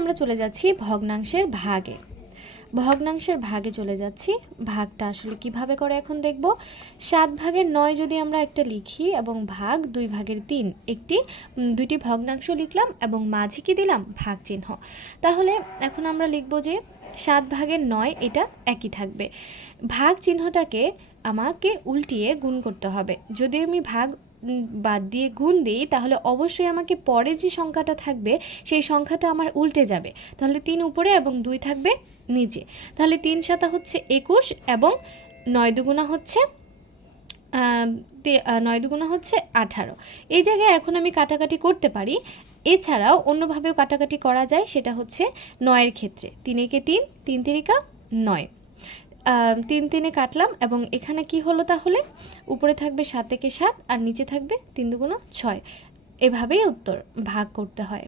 আমরা চলে যাচ্ছি ভগ্নাংশের ভাগে। ভগ্নাংশের ভাগে চলে যাচ্ছি। ভাগটা আসলে কিভাবে করে এখন দেখব। 7/9 যদি আমরা একটা লিখি এবং ভাগ 2/3, দুইটি ভগ্নাংশ লিখলাম এবং মাঝে কি দিলাম, ভাগ চিহ্ন। তাহলে এখন আমরা লিখব যে 7/9 এটা একই থাকবে। ভাগ চিহ্নটাকে আমাকে উল্টিয়ে গুণ করতে হবে। যদি আমি ভাগ বাদ দিয়ে গুণ দিই তাহলে অবশ্যই আমাকে পরে যে সংখ্যাটা থাকবে সেই সংখ্যাটা আমার উল্টে যাবে। তাহলে 3 উপরে এবং 2 থাকবে নিচে। তাহলে 3 7 হচ্ছে 21 এবং 9 দুগুণা হচ্ছে 18। এই জায়গায় এখন আমি কাটাকাটি করতে পারি। এছাড়াও অন্যভাবেও কাটাকাটি করা যায়, সেটা হচ্ছে 9-এর ক্ষেত্রে। 3 একে 3, 3 তিরিকা 9, 3 3 কাটলাম এবং এখানে কি হলো, তাহলে উপরে থাকবে 7 একে 7 আর নিচে থাকবে 3 দুগুণা 6। এভাবেই উত্তর ভাগ করতে হয়।